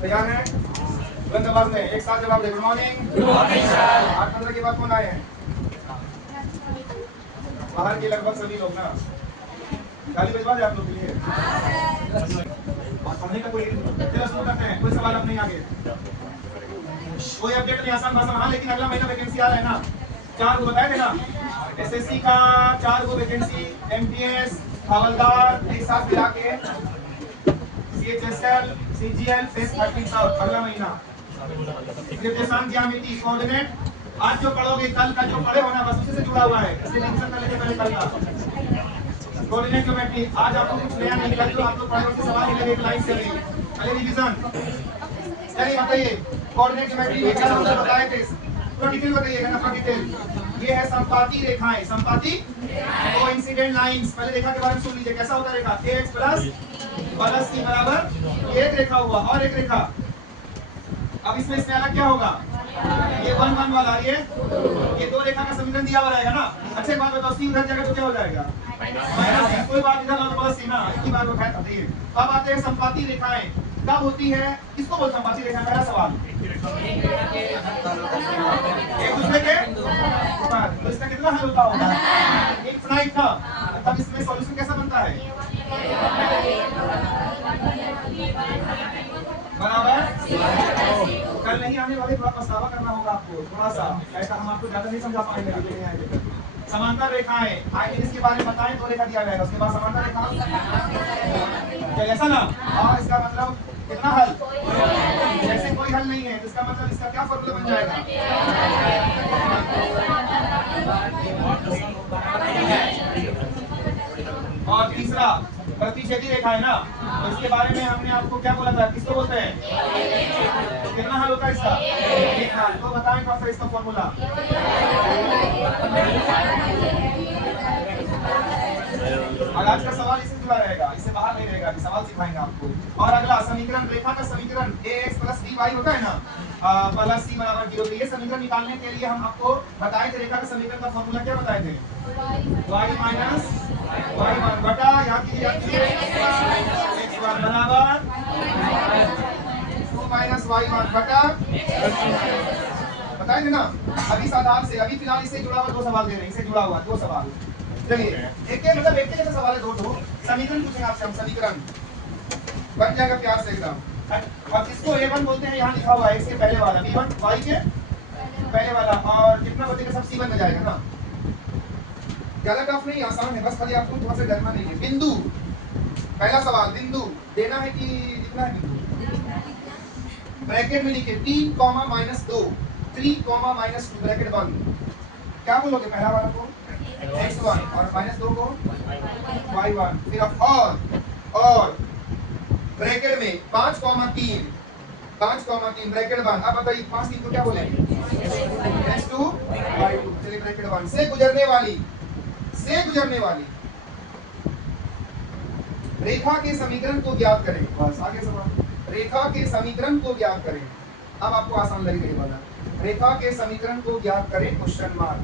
तैयार है? बुलंद आवाज में एक साथ जवाब दे। Good morning. Good morning sir. 8:15 के बाद कौन आए हैं? बाहर के लगभग सभी लोग ना। गाली भिजवा दे आप लोग के लिए। और पढ़ने का कोई चलो शुरू करते हैं। कोई सवाल अपने आगे? कोई अपडेट नहीं? आसान भाषा। हाँ, लेकिन अगला महीना वैकेंसी आ रहा है ना, 4 को बताए थे ना। एसएससी का 4 को वैकेंसी, एमटीएस, हवलदार एक साथ मिला के, सीएचएसएल, सीजीएल, फेस 13 अगला महीना। निर्देशांक ज्यामिति कोऑर्डिनेट आज जो पढ़ोगे कल का जो पढ़े होना बस उसी से जुड़ा हुआ है। इसलिए टेंशन ना लेके पहले कल का कोऑर्डिनेट ज्योमेट्री आज आपको कुछ नया नहीं, कल जो आप लोग पढ़े उसके सवाल मिलेंगे एक लाइन से लेंगे। पहले रिवीजन। चलिए बताइए कोऑर्डिनेट ज्योमेट्री में क्या हमने बताए थे, थोड़ा डिटेल बताइएगा ना, थोड़ा डिटेल। ये है संपाती रेखाएं, संपाती कोइंसिडेंट लाइंस। पहले रेखा के बारे में सुन लीजिए कैसा होता है रेखा। ax प्लस c बराबर एक रेखा हुआ और एक रेखा। अब इसमें अलग क्या होगा, ये 1 1 वाला, ये दो रेखा का समीकरण दिया हुआ रहेगा ना। अच्छा एक बात बताओ, c उधर जाएगा तो क्या हो जाएगा माइनस c। कोई बात इधर ना तो प्लस c ना, एक ही बात उठाए बताइए। अब आते हैं संपाती रेखाएं कब होती है, किसको बोलते हैं संपाती रेखा? पहला सवाल एक दूसरे के तो इसका कितना हल होता होगा, इनफिनाइट था। तब इसमें सॉल्यूशन कैसा बनता है, बराबर। कल नहीं आने वाले थोड़ा पछतावा करना होगा आपको थोड़ा सा, ऐसा हम आपको ज्यादा नहीं समझा पाएंगे अभी नहीं आएंगे। समांतर रेखाएं आगे इसके बारे में बताएं तो रेखा दिया जाएगा, उसके बाद समांतर रेखा क्या ऐसा ना। और इसका मतलब कितना हल, जैसे कोई हल नहीं है तो इसका मतलब इसका क्या फॉर्मूला बन जाएगा, और तीसरा प्रतिच्छेदी रेखा है ना, तो इसके बारे में हमने आपको क्या बोला था, किसको बोलते हैं, तो कितना हल होता है इसका, एक हल। तो बताएं कौन सा इसका फॉर्मूला। और आज का सवाल इससे जुड़ा रहेगा, इससे बाहर नहीं रहेगा, अभी सवाल सिखाएंगे आपको। और अगला समीकरण, रेखा का समीकरण ax प्लस by होता है ना, प्लस c बराबर 0। तो ये समीकरण निकालने के लिए हम आपको बताए थे रेखा का समीकरण का फॉर्मूला क्या बताए थे, y माइनस y1 बटा याद कीजिए x1 बराबर 2 माइनस y1 बटा बताए थे ना। अभी साधारण से अभी फिलहाल इससे जुड़ा हुआ 2 सवाल दे रहे हैं, इससे जुड़ा हुआ 2 सवाल। चलिए एक के मतलब एक के जैसा सवाल है, 2 समीकरण पूछेंगे आपसे हम, समीकरण बन जाएगा प्यार से एकदम। और इसको a1 बोलते हैं, यहाँ लिखा हुआ है इसके पहले वाला b1 y के पहले वाला, और कितना बचेगा सब c1 में जाएगा ना। ज्यादा टफ नहीं, आसान है, बस खाली आपको थोड़ा सा डरना नहीं है। बिंदु, पहला सवाल बिंदु देना है कि लिखना है, बिंदु ब्रैकेट में लिखे 3, -2 3, -2 ब्रैकेट बंद। क्या बोलोगे पहला वाला को x1 और -2 को y1, फिर और ब्रैकेट में 5, 3 ब्रैकेट बंद। अब बताइए 5, 3 को क्या बोले, x2 y2। चलिए ब्रैकेट बंद। से गुजरने वाली रेखा के समीकरण को ज्ञात करें। बस आगे सवाल, रेखा के समीकरण को ज्ञात करें। अब आपको आसान लगेगा वाला, रेखा के समीकरण को ज्ञात करें क्वेश्चन मार्क।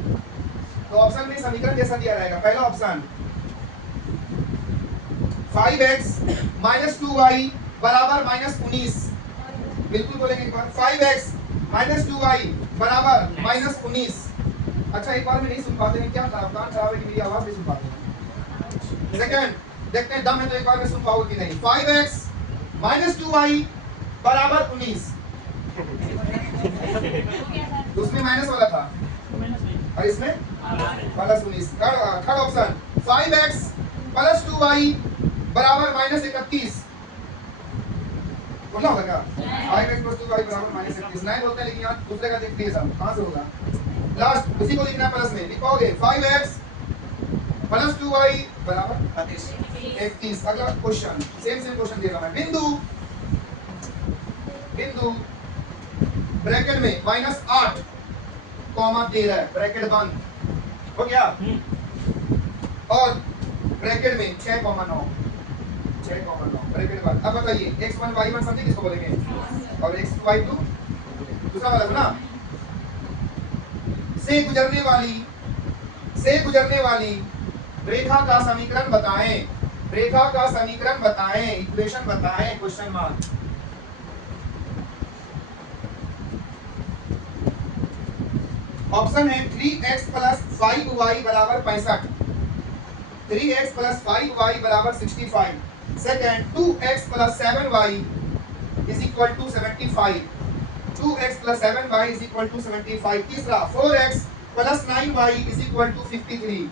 तो ऑप्शन में समीकरण जैसा दिया रहेगा। पहला ऑप्शन 5x - 2y बराबर -19। बिल्कुल बोलेंगे एक बार, 5x - 2y बराबर -19। अच्छा एक बार में नहीं सुन पाते हैं, क्या कान खराब है कि मेरी आवाज नहीं सुन पाते हैं। सेकंड देखते हैं दम है तो एक बार में सुन पाओगे कि नहीं। 5x - 2y बराबर 19, उसमें माइनस वाला था और इसमें +19। थर्ड ऑप्शन 5x + 2y बराबर -31। बोलना होगा क्या, 5x + 2y बराबर -31 नहीं बोलते, लेकिन यहाँ दूसरे का देखते हैं सब कहाँ से होगा। लास्ट उसी को लिखना प्लस में, लिखोगे 5x + 2y बराबर 31। अगला क्वेश्चन सेम क्वेश्चन दिया मैं। बिंदु ब्रैकेट में -8, 13 ब्रैकेट बंद हो गया, और ब्रैकेट में 6,9 ब्रैकेट बंद। अब बताइए x1 y1 समझे किसको बोलेंगे, और x2 y2 दूसरा वाला ना। से गुजरने वाली रेखा का समीकरण बताएं, इक्वेशन बताएं क्वेश्चन मार्क। ऑप्शन है 3x प्लस 5y बराबर 65, 3x प्लस 5y बराबर 65, second 2x plus 7y is equal to 75, 2x plus 7y is equal to 75, तीसरा 4x plus 9y is equal to 53,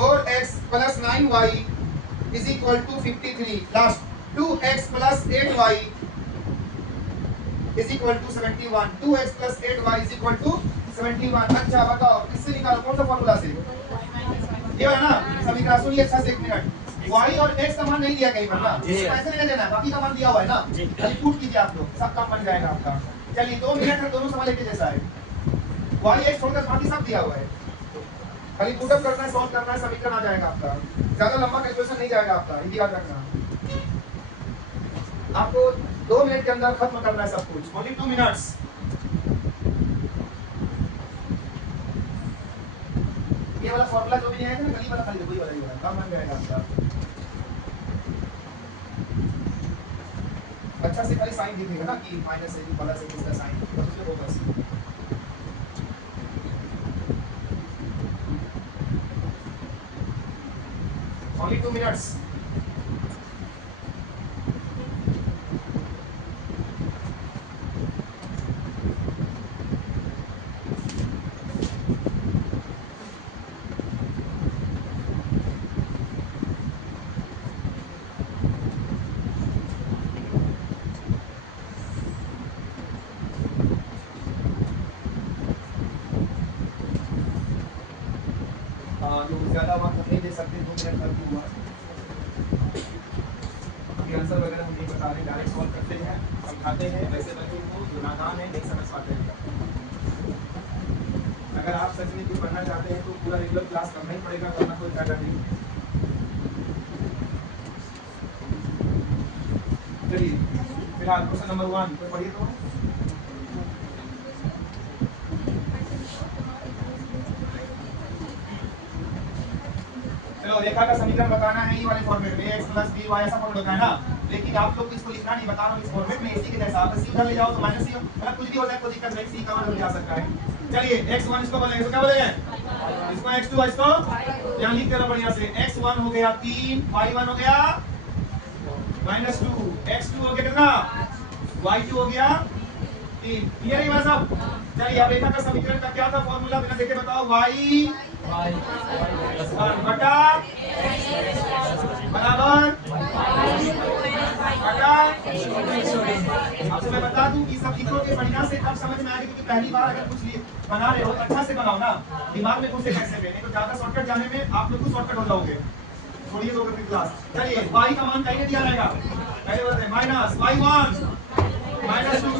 4x plus 9y is equal to 53, last 2x plus 8y is equal to 71, 2x plus 8y is equal to 71। अच्छा बताओ किससे निकालो, कौन सा formula से? ये है ना समीकरण, सुनिए अच्छा से एक मिनट। y और x का मान नहीं दिया कहीं पर ना, पैसे नहीं देना, बाकी का मान दिया हुआ है ना, खाली पुट कीजिए आप लोग, सब काम बन जाएगा आपका। चलिए 2 मिनट है, दोनों सवाल एक जैसा है, y x छोड़कर बाकी सब दिया हुआ है, खाली पुट अप करना है, सॉल्व करना है, समीकरण आ जाएगा आपका। ज्यादा लंबा कैलकुलेशन नहीं जाएगा आपका, ये याद रखना। आपको 2 मिनट के अंदर खत्म करना है सब कुछ, ओनली 2 मिनट्स। ये वाला फॉर्मूला जो भी है ना, गली वाला खाली वही वाला ही है, काम बन जाएगा आपका। अच्छा से खाली साइन दिखेगा ना कि माइनस है, प्लस है, किसका साइन, बस उससे वो बस। Only 2 minutes. ज्यादा वक्त नहीं दे सकते, 2 मिनट तक हुआ। आंसर वगैरह हम नहीं बता रहे, डायरेक्ट सॉल्व करते हैं, समझाते हैं, वैसे बच्चों को जो नादान है नहीं समझ पाते हैं। अगर आप सच में कुछ पढ़ना चाहते हैं तो पूरा रेगुलर क्लास करना ही पड़ेगा, करना कोई फायदा नहीं। चलिए फिलहाल क्वेश्चन नंबर 1 कोई पढ़िए तो। चलो रेखा का समीकरण बताना है, ये वाले फॉर्मेट में x प्लस b y ऐसा फॉर्मूला होता है ना, लेकिन आप लोग इसको लिखना नहीं, बता रहा हूं इस फॉर्मेट में, इसी के जैसा। आप सीधा ले जाओ तो माइनस c, मतलब कुछ भी हो जाए कोई दिक्कत नहीं, c का मान जा सकता है। चलिए x1 इसको बोलेंगे, इसको क्या बोलेंगे? इसको x2, इसको यहां लिख देना बढ़िया से। x1 हो गया 3, y1 हो गया -2, x2 हो गया कितना, y2 हो गया 3। क्लियर है सब? चलिए अब रेखा का समीकरण का क्या था फॉर्मूला, बिना देखे बताओ। y बटा बराबर बटा। आपसे मैं बता दूं कि सब लिखोगे बढ़िया से तब समझ में आएगा, क्योंकि पहली बार अगर कुछ बना रहे हो अच्छा से बनाओ ना, दिमाग में घुसे कैसे में, नहीं तो ज्यादा शॉर्टकट जाने में आप लोग को शॉर्टकट हो जाओगे। छोड़िए 2 मिनट क्लास। चलिए y का मान कहीं दिया रहेगा, पहले बोलते हैं माइनस y1 -2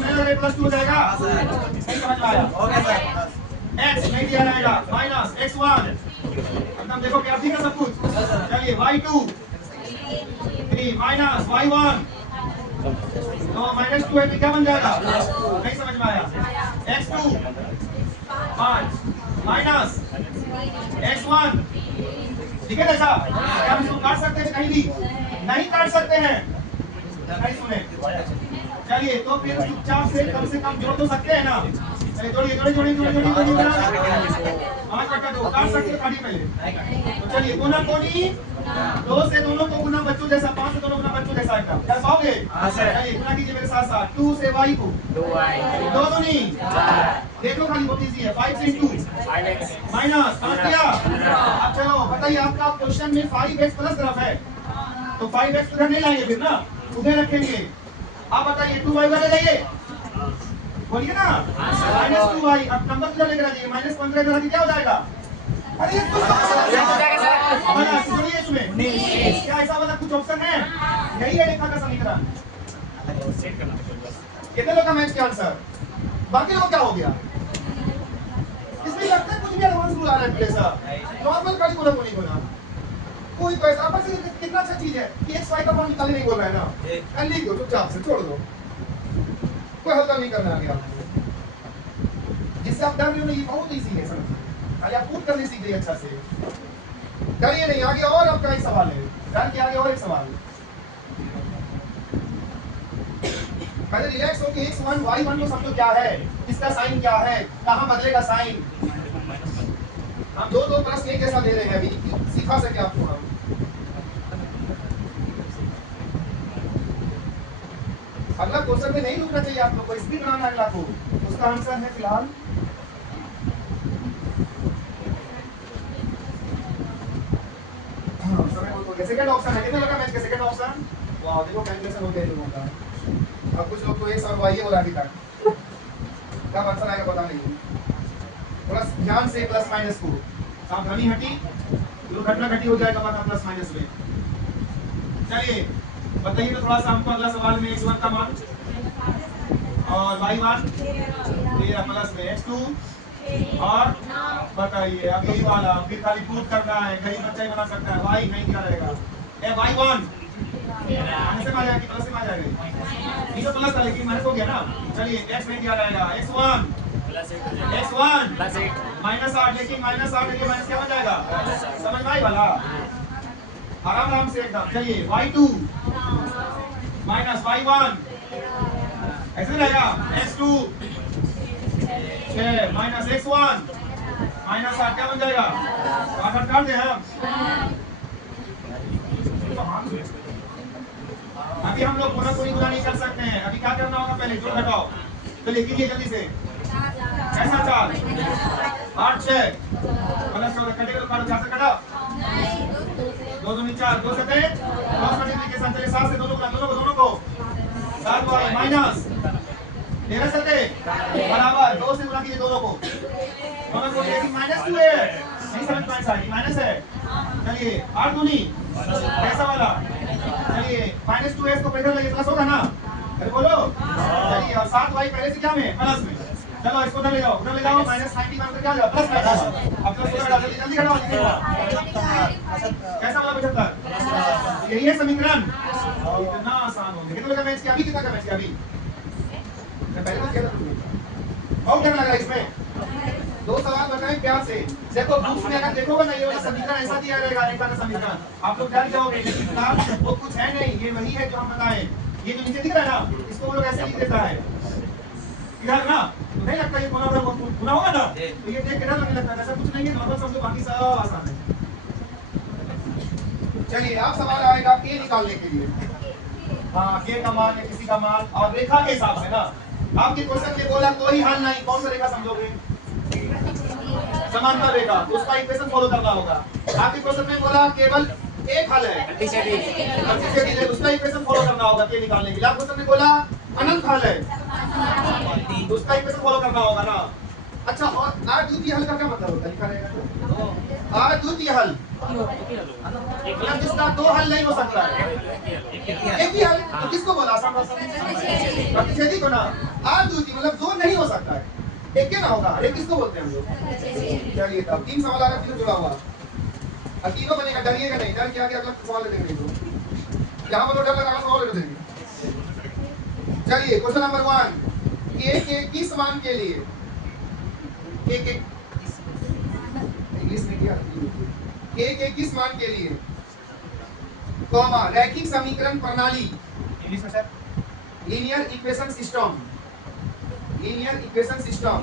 +2 हो जाएगा, सही समझ में आया? Okay sir. x नहीं दिया रहेगा, माइनस x1, एकदम देखो क्या ठीक है सब कुछ। चलिए y2 3 माइनस y1, तो -2 है तो क्या बन जाएगा, नहीं समझ में आया? x2 5 माइनस x1, ठीक है ऐसा? क्या हम इसको काट सकते हैं कहीं भी? नहीं काट सकते हैं, नहीं सुने। चलिए तो फिर चुपचाप से कम जोड़ तो सकते हैं ना, चलिए जोड़िए 5 बटा 2 काट सकते हैं, काटिए पहले। तो चलिए गुना कोनी 2 से दोनों को गुना बच्चों जैसा, 5 से दोनों गुना बच्चों जैसा एकदम, क्या पाओगे? चलिए गुना कीजिए मेरे साथ साथ, 2 से y को 2 दूनी 4, देखो खाली बहुत इजी है, 5 से 2 माइनस, समझ गया? अब चलो बताइए, आपका क्वेश्चन में 5x प्लस तरफ है, तो 5x उधर नहीं लाएंगे फिर ना, उधर रखेंगे। आप बताइए 2y उधर ले जाइए, बोलिए ना, -2y। अब नंबर किधर लेकर आ जाइए, -15 इधर क्या हो जाएगा? अरे ये कुछ इसमें क्या ऐसा वाला कुछ ऑप्शन है? यही है रेखा का समीकरण। कितने लोग का मैच किया आंसर? बाकी लोग क्या हो गया? इसमें लगता है कुछ भी एडवांस रूल आ रहा है प्लेसर, नॉर्मल का बोला को नहीं बोला कोई, तो ऐसा बस कितना अच्छा चीज है कि x y का मान निकालने नहीं बोल रहा है ना, लिख दो चुपचाप से, छोड़ दो, कोई हल्का नहीं करना आगे आपको, जिससे आप डर रहे हो ना, ये बहुत इजी है समझ, खाली आप पुट करने सीख गए अच्छा से, डरिए नहीं। आगे और आपका एक सवाल है, डर के आगे और एक सवाल, पहले रिलैक्स हो कि x1 y1 को समझो क्या है, इसका साइन क्या है, कहां बदलेगा साइन, हम दो प्रश्न एक जैसा दे रहे हैं, अभी सिखा सके आपको हम। अगला क्वेश्चन में नहीं रुकना चाहिए आप लोग को, स्पीड बनाना है अगला को। उसका आंसर है फिलहाल समय बहुत हो गया। सेकंड ऑप्शन है, कितना लगा मैच का सेकंड ऑप्शन? वाह देखो कैलकुलेशन हो गया इन लोगों का। अब कुछ लोग को एक सवाल ये हो रहा है अभी तक, कब आंसर आएगा पता नहीं। थोड़ा ध्यान से प्लस माइनस को, सावधानी हटी, दुर्घटना घटी हो जाएगा वरना प्लस माइनस में। चलिए बताइए तो थोड़ा सा हमको अगला सवाल में x1 का मान और y1 13 प्लस में x2 और बताइए अब यही वाला फिर खाली प्रूव करना है, गरीब बच्चा ही बना सकता है। y नहीं दिया रहेगा, y1 माइनस में आ जाएगा कि प्लस में आ जाएगा? ये तो प्लस था लेकिन माइनस हो गया ना। चलिए x नहीं दिया रहेगा, x1 माइनस 8, लेकिन माइनस 8 ये माइनस क्या बन जाएगा? समझ में आई वाला? आराम आराम से एकदम। चलिए y2 माइनस y1 ऐसे रहेगा, x2 6 माइनस x1 माइनस 8 क्या बन जाएगा? 8 काट दे हम। अभी हम लोग गुना कोई गुना नहीं कर सकते हैं, अभी क्या करना होगा पहले जोड़ घटाओ। तो लिखिए जल्दी से, कैसा 4 8 6 प्लस 14 कटेगा तो काटो, 4 से कटा 2 दूनी 4 2 7 क्रॉस मल्टीप्लिकेशन। चलिए 7 से दोनों को 7 y माइनस 13 7 बराबर 2 से गुणा कीजिए दोनों को। दोनों को लेकिन माइनस 2 है, नहीं समझ पाए सारी माइनस है। चलिए 8 दूनी कैसा वाला? चलिए माइनस 2x को इधर ले प्लस होगा ना, अरे बोलो। चलिए और 7y पहले से क्या में प्लस में, चलो इसको उधर ले जाओ माइनस 91 से क्या जाओ प्लस में। अब प्लस होगा, जल्दी जल्दी घटाओ। कैसा वाला 75? यही है समीकरण, इतना आसान हो गया। कितना का मैच किया अभी? कितना का मैच किया अभी? पहले तो क्या था और क्या लगा इसमें? 2 सवाल बताएं प्यार से। देखो बुक्स में अगर देखोगे ना ये वाला समीकरण ऐसा दिया रहेगा, रेखा का समीकरण आप लोग डर जाओगे, लेकिन वो कुछ है नहीं, ये वही है जो हम बताएं। ये जो नीचे दिख रहा है ना, इसको वो लोग ऐसे लिख देता है इधर ना, तो नहीं लगता ये गुना होगा ना, तो ये देख के डर लगने लगता है। ऐसा कुछ नहीं है, नॉर्मल समझो, बाकी सब आसान है। चलिए अब सवाल आएगा के निकालने के लिए। हाँ के का मान है किसी का मान और रेखा के हिसाब से ना। आपके क्वेश्चन में बोला कोई हल नहीं, कौन सा रेखा समझोगे? समांतर रेखा, उसका इक्वेशन फॉलो करना होगा। आपके क्वेश्चन में बोला केवल एक हल है, उसका इक्वेशन फॉलो करना होगा के निकालने के लिए। आपके क्वेश्चन में बोला अनंत हल है, उसका इक्वेशन फॉलो करना होगा ना। अच्छा और अद्वितीय हल का क्या मतलब होता है? लिखा रहेगा अद्वितीय हल मतलब जिसका 2 हल नहीं हो सकता है, एक ही हल। तो किसको बोला? प्रतिच्छेदी को ना। अद्वितीय मतलब 2 नहीं हो सकता है, एक क्या ना होगा, एक किसको बोलते हैं हम लोग? चलिए तब 3 सवाल आएगा, तीनों जुड़ा हुआ और तीनों बनेगा। डरिएगा नहीं, डर के आगे अगला सवाल ले देंगे। तो जहां पर डर लगा सवाल ले देंगे। चलिए क्वेश्चन नंबर 1, के किस मान के लिए के इंग्लिश में क्या के किस मान के लिए कॉमा रैखिक समीकरण प्रणाली, इंग्लिश में sir linear equation system, linear equation system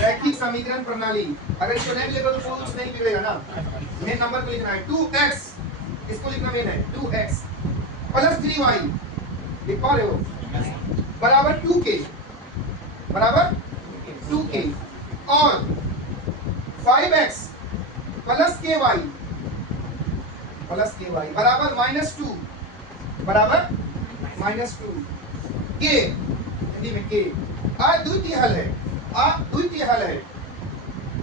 रैखिक समीकरण प्रणाली। अगर इसको नहीं लिखोगे तो कुछ नहीं मिलेगा ना। मेन नंबर को लिखना है 2x, इसको लिखना मेन है 2x प्लस 3y लिख पा रहे हो बराबर 2k और 5x प्लस ky बराबर -2 k, हिंदी में k अद्वितीय हल है, अद्वितीय हल है।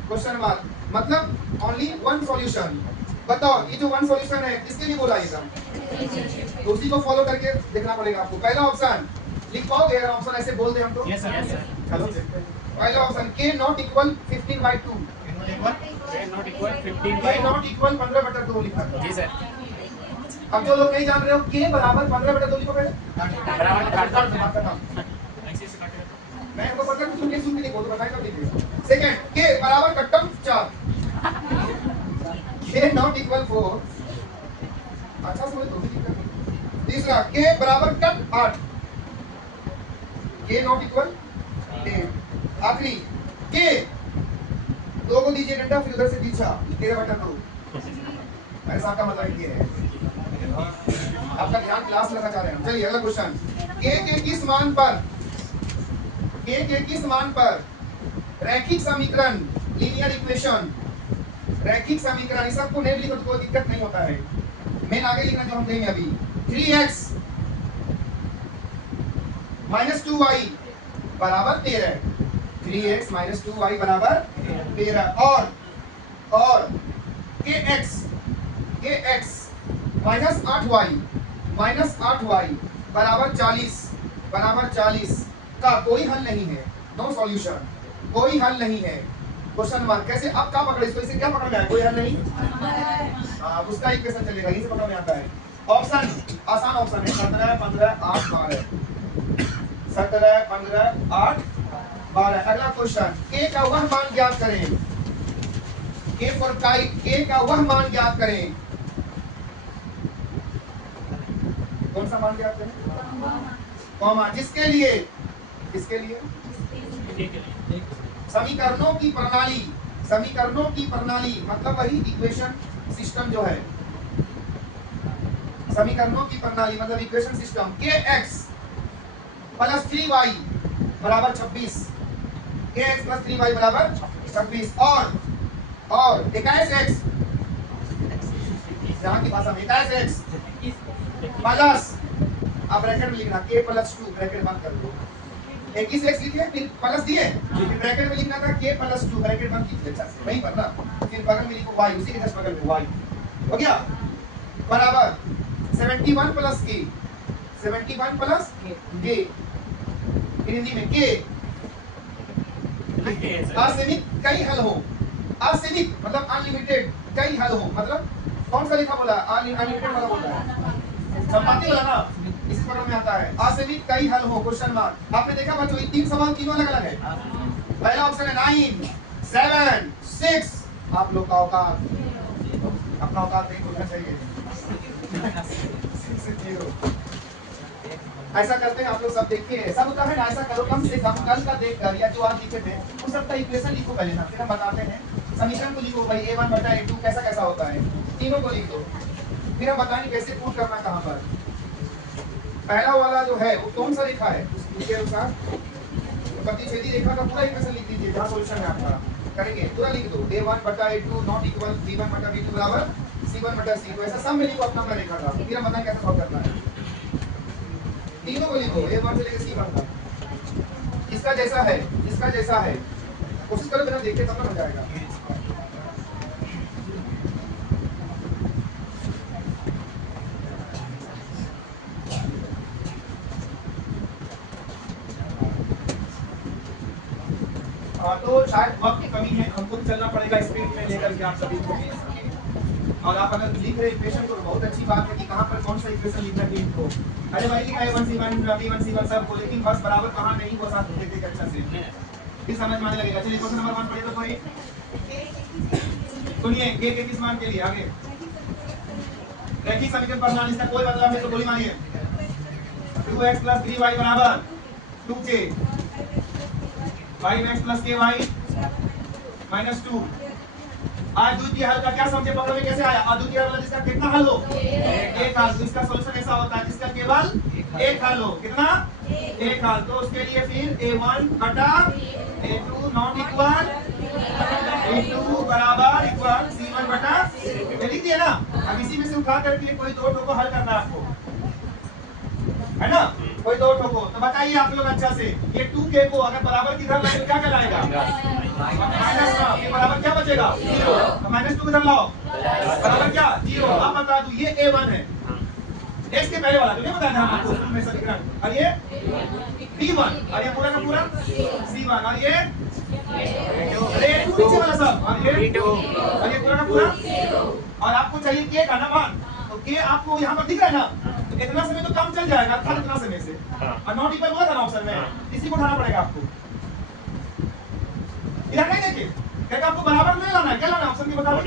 क्वेश्चन मार्क मतलब ओनली वन सॉल्यूशन। बताओ ये जो वन सॉल्यूशन है किसके लिए बोला ये? तो उसी को फॉलो करके देखना पड़ेगा आपको। पहला ऑप्शन लिख पाओगे अगर ऑप्शन ऐसे बोल दे हम तो? Yes sir. चलो पहला option k not equal 15/2, k not equal 15/2 लिखा है। जी सर। अब जो लोग नहीं जान रहे हो k बराबर 15/2 लिखो पहले, मैं आपको पता कुछ नहीं सुन के देखो तो बताएगा नहीं। सेकंड k बराबर कट्टम 4, k नॉट इक्वल 4, अच्छा सुनो तो दिक्कत। तीसरा k बराबर कट 8, k नॉट इक्वल 8। आखिरी k 2 को दीजिए डंडा, फिर उधर से पीछा 13/2। मेरे साहब का मतलब ये है, आपका ध्यान क्लास लगा जा रहे हैं। चलिए अगला क्वेश्चन, के किस मान पर रैखिक समीकरण, लीनियर इक्वेशन, रैखिक समीकरण, इस सबको नहीं लिखो तो कोई दिक्कत नहीं होता है। मेन आगे लिखना जो हम देंगे अभी, 3x - 2y बराबर 13, 3x - 2y बराबर 13, और kx -8y बराबर 40 का कोई हल नहीं है। नो सॉल्यूशन, कोई हल नहीं है। Question mark. कैसे आप क्या पकड़े इसको, इसे क्या पकड़ में आया, कोई हल नहीं, उसका इक्वेशन चलेगा, यही से पकड़ में आता है। ऑप्शन आसान ऑप्शन है, 17 15 8 12, 17 15 8 12। अगला क्वेश्चन, k का वह मान ज्ञात करें, k फॉर काइट, k का वह मान ज्ञात करें। कौन सा मान ज्ञात करें? कॉमा, जिसके लिए समीकरणों की प्रणाली मतलब वही इक्वेशन सिस्टम जो है, समीकरणों की प्रणाली मतलब इक्वेशन सिस्टम। kx + 3y बराबर 26, kx + 3y बराबर 26, और 21x, यहाँ की भाषा में 21x प्लस, आप ब्रैकेट में लिखना k + 2, ब्रैकेट बंद कर दो, 21x लिखे, फिर प्लस दिए, फिर ब्रैकेट में लिखना था k + 2, ब्रैकेट बंद कीजिए अच्छा से, वहीं पर ना, फिर बगल में लिखो y, उसी के जस्ट बगल में y हो गया, बराबर 71 + k, 71 + k, हिंदी में k असीमित कई हल हो, असीमित मतलब अनलिमिटेड, कई हल हो मतलब कौन सा लिखा बोला, अनलिमिटेड वाला बोला है, संपाती वाला ना, इसी पकड़ में आता है। असीमित कई हल हो, क्वेश्चन मार्क। आपने देखा बच्चों, ये 3 सवाल तीनों अलग अलग है। पहला ऑप्शन है 9 7 6, आप लोग का औकात, अपना औकात नहीं भूलना चाहिए। ऐसा करते हैं आप लोग, सब देखिए, सब होता है ना, ऐसा करो कम से कम कल का देखकर या जो आप लिखे थे उन सबका इक्वेशन लिखो पहले ना, फिर हम बताते हैं। समीकरण को लिखो भाई, a1/a2 कैसा कैसा होता है, तीनों को लिख दो, फिर हम बताएंगे कैसे प्रूव करना, कहां पर। पहला वाला जो है वो कौन सा रेखा है, उसके अनुसार प्रतिच्छेदी रेखा का पूरा इक्वेशन लिख दीजिए, जहां सॉल्यूशन है आपका, करेंगे पूरा लिख दो, a1/a2 नॉट इक्वल b1/b2 बराबर c1/c, तो ऐसा सब में लिखो अपना रेखा का, फिर हम बताएं कैसे सॉल्व करना है। तीनों को लिखो, a1 से लेकर c1 तक, इसका जैसा है, कोशिश करो बिना देखे तब ना हो जाएगा। तो शायद वक्त की कमी है, हमको चलना पड़ेगा स्पीड में लेकर के आप सभी को। और आप अगर लिख रहे इक्वेशन तो बहुत अच्छी बात है कि कहां पर कौन सा इक्वेशन लिखना है इनको। अरे भाई लिखा है 1c1 b1c1 सबको, लेकिन बस बराबर कहां नहीं वो साथ देख अच्छा से फिर समझ में आने लगेगा। चलिए क्वेश्चन नंबर 1 पढ़िए तो कोई सुनिए, के किस मान के लिए आगे रैखिक समीकरण प्रणाली, इसका कोई मतलब नहीं तो गोली मारिए। 2x + 3y बराबर 2k, 5x + ky -2। अद्वितीय हल का क्या समझे, पकड़ में कैसे आया, अद्वितीय हल जिसका कितना हल हो, एक हल, तो इसका सॉल्यूशन ऐसा होता है जिसका केवल एक हल हो, कितना, एक हल। तो उसके लिए फिर a1/a2 नॉट इक्वल a2 बराबर इक्वल c1/, लिख दिए ना। अब इसी में से उठा करके कोई दो ठोको हल करना है आपको, है ना, कोई दो ठोको। तो बताइए आप लोग अच्छा से, ये 2k को अगर बराबर किधर लाए तो क्या कहलाएगा, माइनस का, ये बराबर क्या बचेगा, 0, तो -2 किधर लाओ, बराबर क्या, 0। अब बता दूं ये a1 है, x के पहले वाला जो नहीं बताया था आपको स्कूल में समीकरण, और ये b1, और ये पूरा का पूरा c1, और ये a2 नीचे वाला सब, और ये b2, और ये पूरा का पूरा, और आपको चाहिए k का ना मान, तो k आपको यहाँ पर दिख रहा है ना, तो इतना समय तो काम चल जाएगा, था इतना समय से, और नॉट इक्वल हुआ था ना ऑप्शन में, इसी को उठाना पड़ेगा आपको। इधर नहीं देखिए, क्या आपको बराबर नहीं लाना है, क्या लाना है ऑप्शन की बता दो,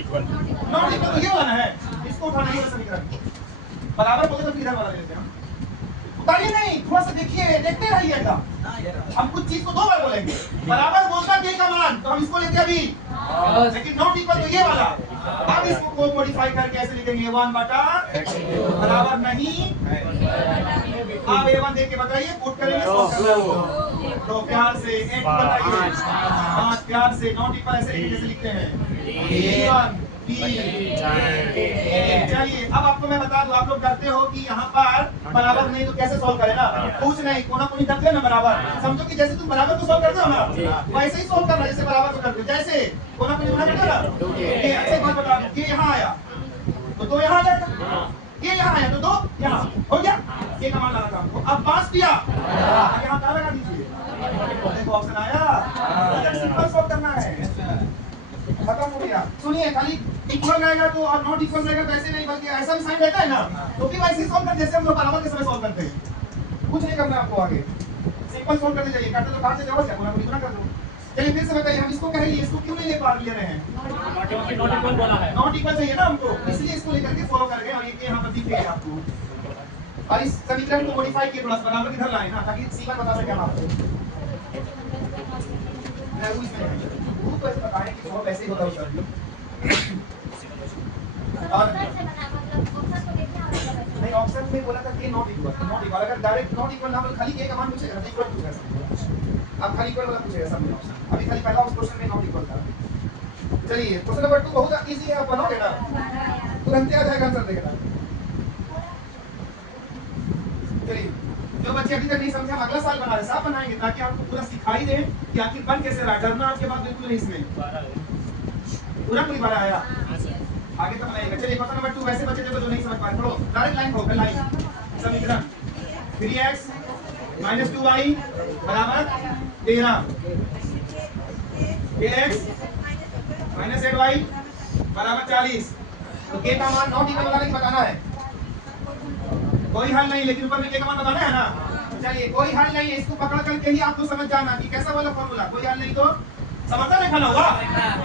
नॉट इक्वल ये वाला है, इसको उठाना है, ये समीकरण बराबर बोले तो इधर वाला ले लेते हैं, उतारिए नहीं, थोड़ा सा देखिए, देखते रहिएगा, हम कुछ चीज को 2 बार बोलेंगे। बराबर बोलता के का मान तो हम इसको लेते अभी, लेकिन नॉट इक्वल तो ये वाला। अब इसको को मॉडिफाई करके ऐसे लिखेंगे 1 बटा बराबर नहीं। आप A1 देख के बताइए, पुट करेंगे तो प्यार से एक बताइए, प्यार से नॉट इक्वल ऐसे कैसे लिखते हैं A1 चलिए अब आपको मैं बता दूं, आप लोग डरते हो कि यहाँ पर बराबर नहीं तो कैसे सॉल्व करें ना, कुछ नहीं, कोना कोनी करते हैं ना बराबर, समझो कि जैसे तुम बराबर को सॉल्व करते हो ना वैसे ही सॉल्व करना जैसे बराबर को करते हो, जैसे कोना कोनी बना करते हो ना। ये अच्छे बात बता दूं, ये यहाँ आया तो 2 यहाँ आ जाएगा, ये यहाँ आया तो 2 यहाँ हो गया, ये का मान लगा था हमको। अब पास किया यहाँ क्या लगा दीजिए, देखो ऑप्शन आया, सिंपल सॉल्व करना है, खत्म हो गया। सुनिए खाली इक्वल रहेगा तो और नॉट इक्वल रहेगा तो ऐसे नहीं, बल्कि ऐसा भी साइन रहता है ना तो भी वैसे सॉल्व कर जैसे हम लोग बराबर के समय सॉल्व करते हैं, कुछ नहीं करना आपको आगे, सिंपल सॉल्व करने जाइए, काटो तो काट से जरूरत है, पूरा पूरी कर दो। चलिए फिर से बताइए, हम इसको कहेंगे, इसको क्यों नहीं ले रहे हैं, नॉट इक्वल चाहिए ना हमको, इसलिए इसको लेकर के फॉलो कर रहे हैं और ये यहाँ पर दिख गया आपको। और इस समीकरण को मॉडिफाई किए थोड़ा सा, बराबर इधर लाए ना ताकि सीमा बता सके हम आपको, तो ऐसे बताएं कि वो वैसे ही होता है। और नहीं ऑप्शन में बोला था कि नॉट इक्वल, अगर डायरेक्ट नॉट इक्वल हम खाली के का मान पूछेगा नहीं इक्वल पूछेगा, अब खाली इक्वल वाला पूछेगा सब में ऑप्शन, अभी खाली पहला उस क्वेश्चन में नॉट इक्वल था। चलिए क्वेश्चन नंबर 2 बहुत इजी है, आप बनाओगे ना तुरंत आ जाएगा आंसर देगा। चलिए जो बच्चे अभी तक नहीं समझे हम अगला साल बना रहे साफ बनाएंगे ताकि आपको पूरा सिखाई दे कि आखिर बन कैसे रहा, डरना आपके बाद बिल्कुल नहीं, इसमें पूरा पूरी बार आया आगे तो बनाएगा। चलिए क्वेश्चन नंबर 2 वैसे बच्चे जो नहीं समझ पाए थोड़ा डायरेक्ट लाइन होगा, लाइन समीकरण 3x - 2y बराबर 13, ax - 8y बराबर 40। तो k का मान नॉट इक्वल वाला नहीं बताना है, कोई हल नहीं, लेकिन ऊपर में k का मान बताना है ना। चलिए कोई हल नहीं है, इसको पकड़ करके ही आपको समझ जाना कि कैसा वाला फॉर्मूला, कोई हल नहीं तो समझता लिखा ना होगा,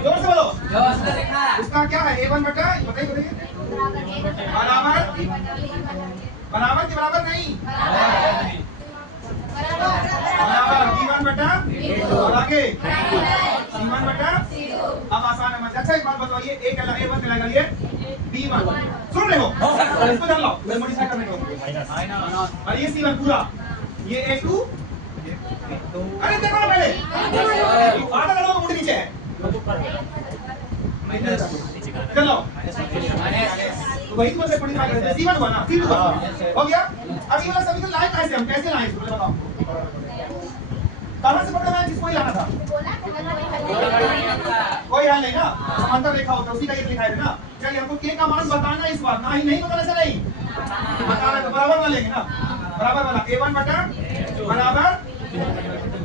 जोर से बोलो, उसका क्या है A1 बटा बताइए बराबर बराबर के बराबर नहीं बराबर B1 बटा और आगे C1 बटा। अब आसान है, अच्छा एक बात बताइए, A A1 कहलाएगा ये B1, सुन रहे हो, इसको जान लो, मैं मॉडिफाई करने को, और ये C1 पूरा, ये A2, अरे देखो ना पहले आधा लड़ो मुड़ नीचे है, चलो तो वही तो से मॉडिफाई करते हैं, C1 हुआ ना, C2 हुआ हो गया। अब ये वाला समीकरण लाए कैसे, हम कैसे लाए इसको बताओ, कहां से पकड़ा मैं, किसको ही लाना था, कोई हल नहीं ना, समांतर रेखा होता है उसी का ये लिखा है ना। चलिए हमको k का मान बताना है इस बार, ना ही नहीं बताना ऐसा नहीं बताना, तो बराबर वाला लेंगे ना, बराबर वाला A1 बटा बराबर।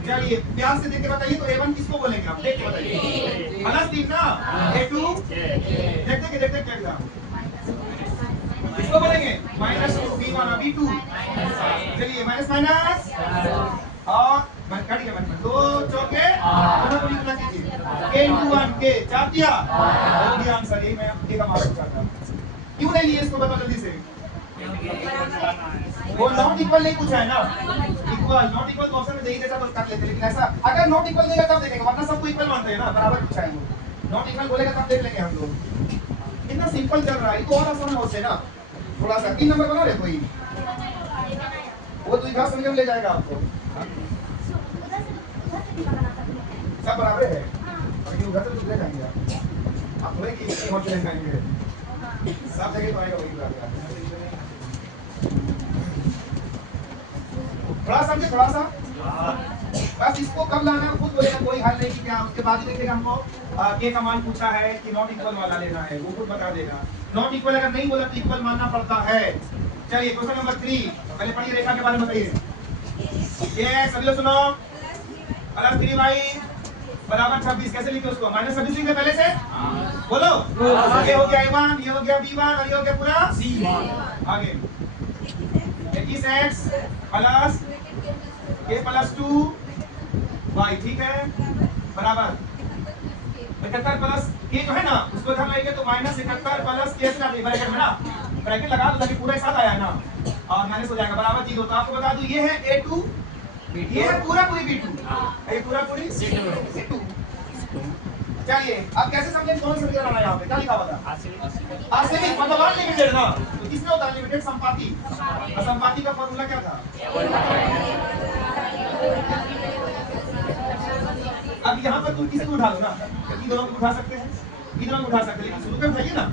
चलिए प्यार से देख के बताइए तो A1 किसको बोलेंगे आप, देख के बताइए, -3 ना, A2 देखते क्या किसको बोलेंगे, -2 B1 B2। चलिए माइनस और मैं कट गया, मतलब 2 चौके दोनों को निकाल कीजिए, k * 1 k चाप दिया हो गया आंसर, यही मैं k का मान पूछा था। क्यों नहीं लिए इसको बताओ जल्दी से, वो नॉट इक्वल नहीं पूछा है ना, इक्वल नॉट इक्वल तो ऑप्शन में दे ही देता तो कर लेते, लेकिन ऐसा अगर नॉट इक्वल देगा तब देखेंगे, वरना सबको इक्वल मानते हैं ना, बराबर पूछा है, नॉट इक्वल बोलेगा तब देख लेंगे हम लोग। कितना सिंपल चल रहा है, तो और आसान हो से ना, थोड़ा सा 3 नंबर बना रहे कोई, वो तो इधर समझ में ले जाएगा आपको, सब बराबर है, और ये उधर से दूसरे जाएंगे आप थोड़े कि इसकी और चले जाएंगे, सब जगह पाएगा वही बराबर, थोड़ा समझे, थोड़ा सा बस इसको कब लाना खुद बोलेगा, कोई हल नहीं कि क्या, उसके बाद ही देखेगा हमको k का मान पूछा है कि नॉट इक्वल वाला लेना है, वो खुद बता देगा, नॉट इक्वल अगर नहीं बोला तो इक्वल मानना पड़ता है। चलिए क्वेश्चन नंबर 3 पहले पढ़िए, रेखा के बारे में बताइए, ये सभी लोग सुनो, +3y बराबर 26, कैसे लिखे उसको, -26 लिखे पहले से, बोलो, ये हो गया A1, ये हो गया B1 और ये हो गया पूरा C1, आगे 21x प्लस k + 2y, ठीक है, बराबर 71 प्लस k जो है ना उसको इधर लाएंगे तो -71 प्लस k से ब्रैकेट में ना, ब्रैकेट लगा दो ताकि पूरा एक साथ आया ना, और माइनस हो जाएगा बराबर 0। तो आपको बता दूं ये है A2 ये है पूरा पूरी B2, ये पूरा पूरी C2। चलिए अब कैसे समझें कौन सा समीकरण आना है यहाँ पे? क्या लिखा हुआ था? आर्सेनिक मतलब अनलिमिटेड ना। तो किसमें होता है अनलिमिटेड? संपाती। और संपाती का फॉर्मूला क्या था? अब यहाँ पर तुम किसी को उठा लो ना, इन दोनों को उठा सकते हैं, इन दोनों को उठा सकते हैं, लेकिन शुरू में उठाइए ना,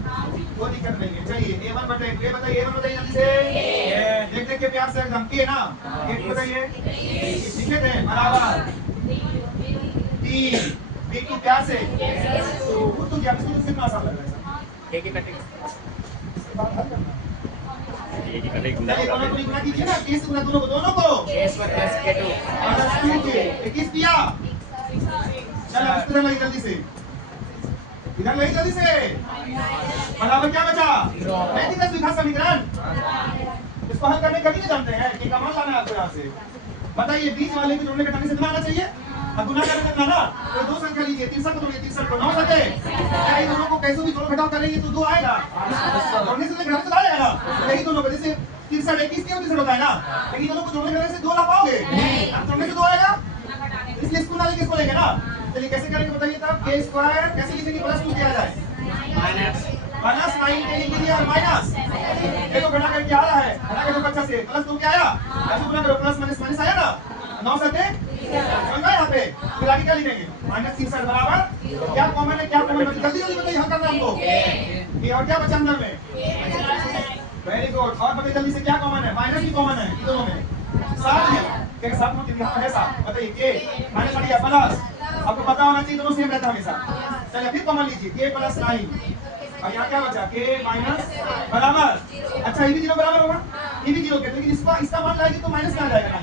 कोई दिक्कत नहीं है। चलिए A1 बटे A बताइए, A1 बताइए जल्दी से, देख देख के प्यार से एकदम A ना, A बताइए, लिखे थे बराबर 3, B2 प्यार से, तो क्या इसको तो कितना आसान लग रहा है? एक ही कटिंग, एक ही कटिंग दोनों को गुना कीजिए ना, केस गुना दोनों को, K1 + K2 प्लस 2K, 21 दिया। चलो इधर लगी जल्दी से, इधर लगी जल्दी से, बराबर क्या बचा? नहीं दिखा स्वीकार समीकरण, इसको हल करने कभी नहीं जानते हैं कि कमाल लाना है आपको यहाँ से। बताइए बीच वाले को जोड़ने घटाने से कितना आना चाहिए? अब गुना करने कितना ना, तो दो संख्या लीजिए, 63 को जोड़िए, 63 को 9 सके, यही दोनों को कैसे भी जोड़ घटाव करेंगे तो 2 आएगा, जोड़ने से घटाने से आएगा ना, यही दोनों को जैसे 63 21 के 63 होता है ना, लेकिन दोनों को जोड़ने से 2 ला पाओगे, अब जोड़ने से 2 आएगा, इसलिए इसको ना लेके इसको लेंगे ना। चलिए कैसे करेंगे बताइए तब? K² कैसे लिखेंगे? +2 किया जाए, -9 के लिख दिया और माइनस, देखो घटा करके आ रहा है, घटा के तो अच्छा से +2 क्या आया, ऐसे गुना करो, प्लस माइनस माइनस आया ना, 9 सके समझ गए यहाँ पे। फिर आगे क्या लिखेंगे? -63 बराबर क्या कॉमन है, क्या कॉमन है, जल्दी जल्दी बताइए, हल करना है हमको। ये और क्या बचा अंदर में? वेरी गुड, और बताइए जल्दी से क्या कॉमन है? माइनस भी कॉमन है दोनों में, 7 है, क्या 7 में यहाँ है 7, बताइए K माइनस बढ़िया प्लस, आपको पता होना चाहिए दोनों सेम रहता है हमेशा। चलिए फिर कॉमन लीजिए, K + 9 और यहाँ क्या बचा? K - बराबर, अच्छा ये भी 0 बराबर होगा, ये भी 0 के, लेकिन इसका मान लाएंगे तो माइनस में आ जाएगा,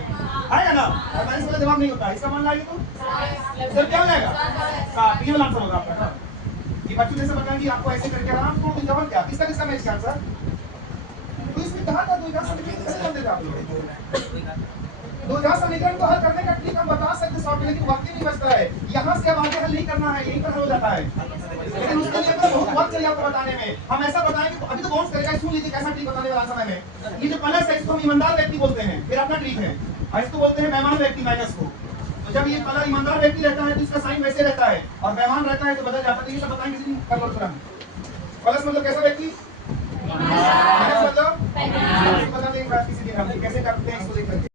आएगा ना, और माइनस वाला जवाब नहीं होता, इसका मान लाएंगे तो सर क्या हो जाएगा? 7, ये वाला आंसर होगा आपका। ये बच्चों जैसे बताएंगे आपको ऐसे करके आराम से जवाब क्या किसका मैच का आंसर, तो इसमें कहा था 2 समीकरण कैसे कर देते आप लोग? 2 समीकरण को हल करने का ट्रिक हम बता सकते शॉर्ट में, लेकिन वक्त ही नहीं बचता है, यहाँ से अब आगे हल नहीं करना है, यहीं पर हल हो जाता है, लेकिन उसके लिए बहुत वक्त चाहिए आपको बताने में। हम ऐसा बताएंगे तो अभी तो बाउंस करेगा, सुन लीजिए कैसा ट्रिक बताने वाला समय में। ये जो प्लस है इसको हम ईमानदार व्यक्ति बोलते हैं, फिर अपना ट्रिक है, और इसको बोलते हैं बेईमान व्यक्ति माइनस को। तो जब ये प्लस ईमानदार व्यक्ति रहता है तो इसका साइन वैसे रहता है, और बेईमान रहता है तो बदल जाता है। ये सब बताएंगे किसी कर लो तुरंत। प्लस मतलब कैसा व्यक्ति, माइनस मतलब बता देंगे किसी दिन हम कैसे करते हैं इसको देख करके।